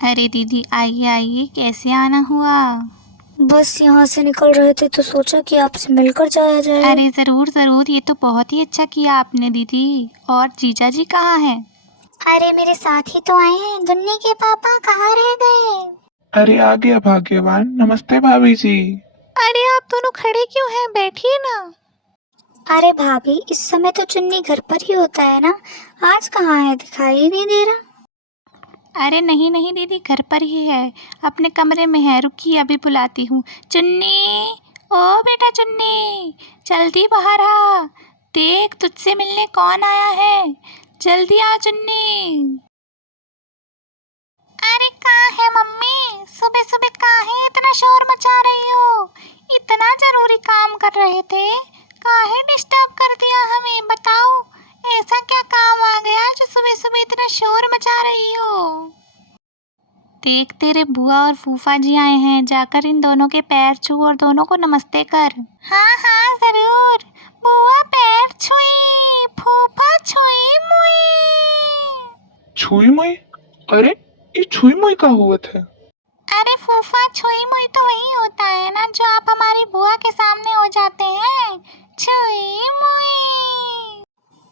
अरे दीदी आइए आइए, कैसे आना हुआ? बस यहाँ से निकल रहे थे तो सोचा कि आपसे मिलकर जाया जाए। अरे ज़रूर ज़रूर, ये तो बहुत ही अच्छा किया आपने दीदी। और जीजा जी कहाँ हैं? अरे मेरे साथ ही तो आए हैं। दुन्नी के पापा कहाँ रह गए? अरे आ गया भाग्यवान। नमस्ते भाभी जी। अरे आप दोनों खड़े क्यों हैं, बैठिए ना। अरे भाभी, इस समय तो चुन्नी घर पर ही होता है ना। आज कहाँ है, दिखाई ही नहीं दे रहा। अरे नहीं नहीं दीदी, घर पर ही है, अपने कमरे में है। रुकिए अभी बुलाती हूँ। चुन्नी, ओ बेटा चुन्नी, जल्दी बाहर आ। देख तुझसे मिलने कौन आया है, जल्दी आ चुन्नी। अरे कहाँ है मम्मी? सुबह सुबह कहाँ है, इतना शोर मचा रही हो? इतना जरूरी काम कर रहे थे, काहे डिस्टर्ब कर दिया हमें? बताओ, ऐसा क्या काम आ गया जो सुबह सुबह इतना शोर मचा रही हो? देख तेरे बुआ और फूफा जी आए हैं, जाकर इन दोनों के पैर छू और दोनों को नमस्ते कर। हाँ हाँ जरूर। बुआ पैर छुई, फूफा छुई मुई। छुई मुई? अरे ये छुई मुई का हुआ था? अरे फूफा, छुई मुई तो वही होता है ना जो आप हमारी बुआ के सामने हो जाते हैं, छुई मुई।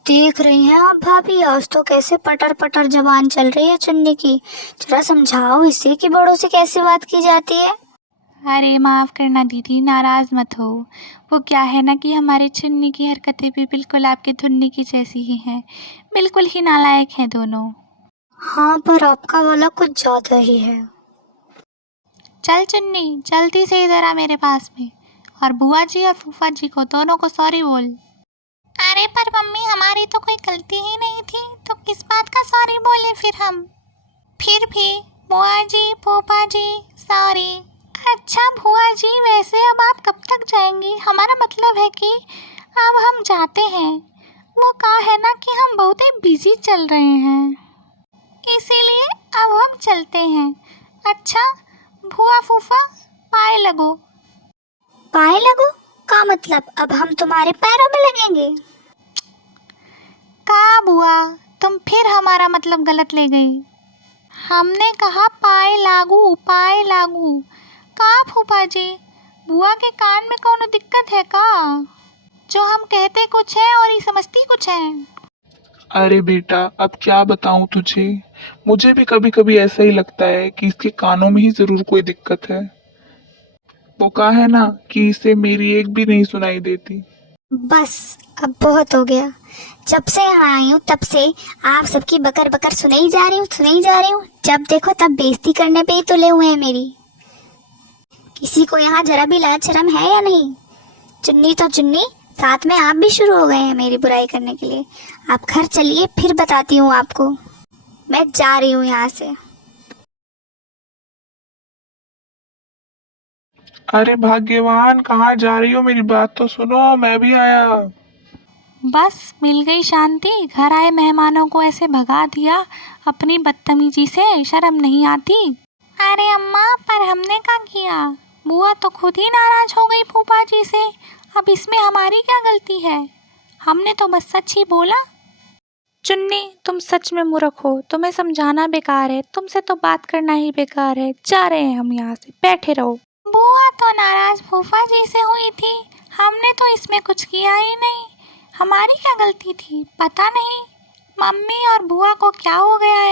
देख रही हैं आप भाभी, आज तो कैसे पटर पटर जबान चल रही है चुन्नी की। जरा समझाओ इसे कि बड़ों से कैसे बात की जाती है। अरे माफ़ करना दीदी, नाराज़ मत हो। वो क्या है ना कि हमारे चुन्नी की हरकतें भी बिल्कुल आपकी धुन्नी की जैसी ही हैं, बिल्कुल ही नालायक हैं दोनों। हाँ, पर आपका वाला कुछ ज्यादा ही है। चल चुन्नी, जल्दी से इधर आ मेरे पास में, और बुआ जी और फूफा जी को दोनों को सॉरी बोल। अरे पर मम्मी, हमारी तो कोई गलती ही नहीं थी, तो किस बात का सॉरी बोले फिर हम? फिर भी बुआ जी फूफा जी, सॉरी। अच्छा बुआ जी, वैसे अब आप कब तक जाएंगी? हमारा मतलब है कि अब हम जाते हैं। वो कहा है ना कि हम बहुत ही बिजी चल रहे हैं, इसीलिए अब हम चलते हैं। अच्छा बुआ फूफा, पाए लगो। पाए लगो का मतलब, अब हम तुम्हारे पैरों में लगेंगे? का बुआ, तुम फिर हमारा मतलब गलत ले गई। हमने कहा पाए लागू, पाए लागू। का फूफा जी, बुआ के कान में कौनो दिक्कत है का, जो हम कहते कुछ है और ये समझती कुछ है? अरे बेटा अब क्या बताऊं तुझे, मुझे भी कभी कभी ऐसा ही लगता है कि इसके कानों में ही जरूर कोई दिक्कत है। वो कहा है ना कि इसे मेरी एक भी नहीं सुनाई देती। बस, अब बहुत हो गया। जब से यहाँ आई हूँ तब से आप सबकी बकर बकर सुने ही जा रही हूँ, सुने ही जा रही हूँ। जब देखो तब बेइज्जती करने पे ही तुले हुए हैं मेरी। किसी को यहाँ जरा भी लाज शर्म है या नहीं? चुन्नी तो चुन्नी, साथ में आप भी शुरू हो गए हैं मेरी बुराई करने के लिए। आप घर चलिए, फिर बताती हूँ आपको। मैं जा रही हूँ यहाँ से। अरे भाग्यवान, कहाँ जा रही हो? मेरी बात तो सुनो, मैं भी आया। बस मिल गई शांति, घर आए मेहमानों को ऐसे भगा दिया अपनी बदतमीजी से, शर्म नहीं आती? अरे अम्मा, पर हमने क्या किया? बुआ तो खुद ही नाराज हो गई फूफा जी से, अब इसमें हमारी क्या गलती है? हमने तो बस सच ही बोला। चुन्नी, तुम सच में मूर्ख हो, तुम्हें समझाना बेकार है, तुमसे तो बात करना ही बेकार है। जा रहे हैं हम यहाँ से, बैठे रहो। बुआ तो नाराज फूफा जी से हुई थी, हमने तो इसमें कुछ किया ही नहीं। हमारी क्या गलती थी, पता नहीं मम्मी और बुआ को क्या हो गया है।